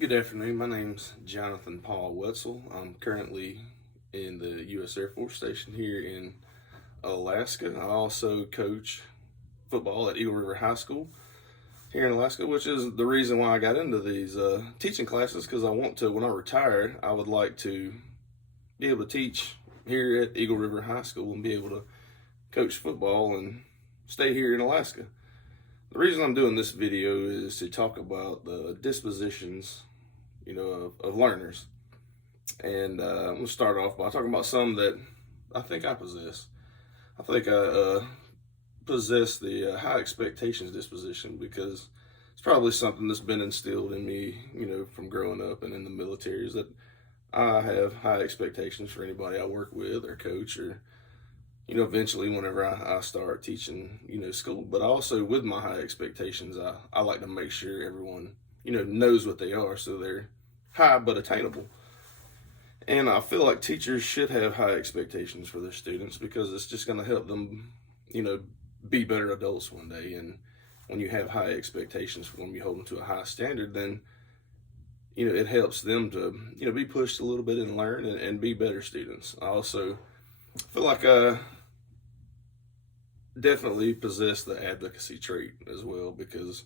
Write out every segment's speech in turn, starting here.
Good afternoon. My name's Jonathan Paul Wetzel. I'm currently in the U.S. Air Force Station here in Alaska. I also coach football at Eagle River High School here in Alaska, which is the reason why I got into these teaching classes, because I want to, when I retire, I would like to be able to teach here at Eagle River High School and be able to coach football and stay here in Alaska. The reason I'm doing this video is to talk about the dispositions, of learners. And I'm going to start off by talking about some that I think I possess. I think I possess the high expectations disposition, because it's probably something that's been instilled in me, from growing up and in the military, is that I have high expectations for anybody I work with or coach, or eventually whenever I start teaching, school. But also with my high expectations, I like to make sure everyone, knows what they are, so they're high but attainable. And I feel like teachers should have high expectations for their students, because it's just going to help them, be better adults one day. And when you have high expectations for them, you hold them to a high standard, then, it helps them to, be pushed a little bit and learn and be better students. I also feel like I definitely possess the advocacy trait as well, because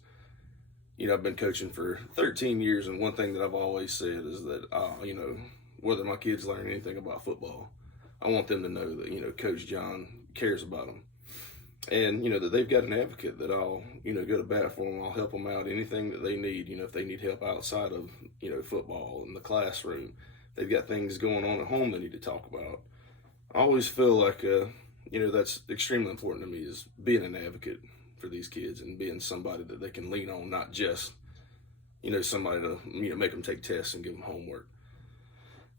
I've been coaching for 13 years, and one thing that I've always said is that whether my kids learn anything about football, I want them to know that Coach John cares about them, and that they've got an advocate that I'll go to bat for them. I'll help them out anything that they need. If they need help outside of football in the classroom, they've got things going on at home they need to talk about. I always feel like that's extremely important to me, is being an advocate for these kids and being somebody that they can lean on, not just somebody to make them take tests and give them homework.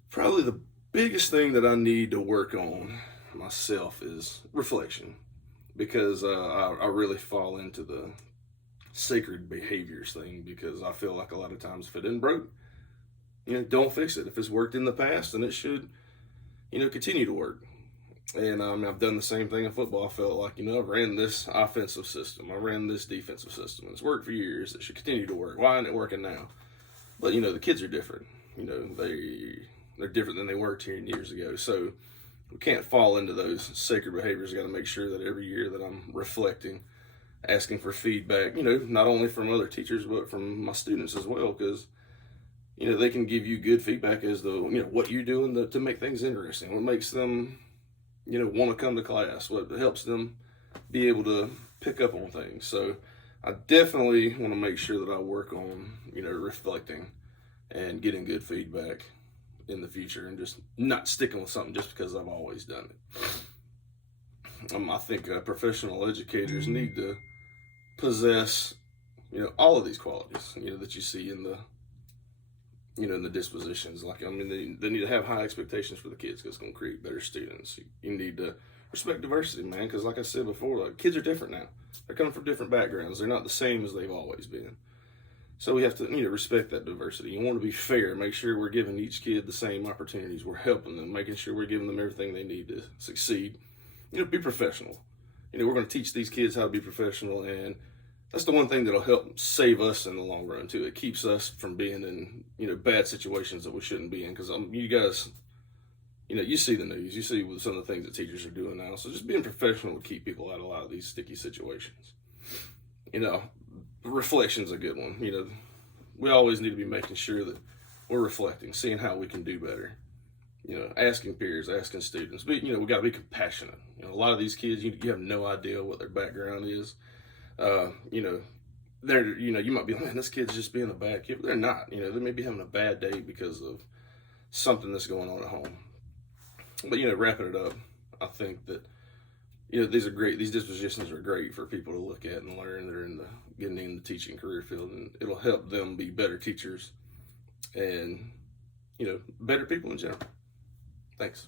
Probably the biggest thing that I need to work on myself is reflection, because I really fall into the sacred behaviors thing, because I feel like a lot of times if it isn't broke, don't fix it. If it's worked in the past, then it should continue to work. And I've done the same thing in football. I felt like, I've ran this offensive system, I ran this defensive system, and it's worked for years. It should continue to work. Why isn't it working now? But, the kids are different. They're different than they were 10 years ago. So we can't fall into those sacred behaviors. I got to make sure that every year that I'm reflecting, asking for feedback, not only from other teachers, but from my students as well, because they can give you good feedback as to what you're doing to make things interesting, what makes them want to come to class, what helps them be able to pick up on things. So I definitely want to make sure that I work on, reflecting and getting good feedback in the future, and just not sticking with something just because I've always done it. I think professional educators need to possess, all of these qualities, that you see in the in the dispositions. Like, they need to have high expectations for the kids, because it's going to create better students. You need to respect diversity, man, because like I said before, like, kids are different now. They're coming from different backgrounds. They're not the same as they've always been. So we have to, respect that diversity. You want to be fair, make sure we're giving each kid the same opportunities. We're helping them, making sure we're giving them everything they need to succeed. Be professional. We're going to teach these kids how to be professional, and that's the one thing that'll help save us in the long run too. It keeps us from being in bad situations that we shouldn't be in, because you guys, you see the news, you see with some of the things that teachers are doing now. So just being professional will keep people out of a lot of these sticky situations. Reflection's a good one. We always need to be making sure that we're reflecting, seeing how we can do better. Asking peers, asking students. But we got to be compassionate. A lot of these kids, you have no idea what their background is. They're, you might be like, man, this kid's just being a bad kid, but they're not. They may be having a bad day because of something that's going on at home. But, wrapping it up, I think that, these are great. These dispositions are great for people to look at and learn. They're getting in the teaching career field, and it'll help them be better teachers and, better people in general. Thanks.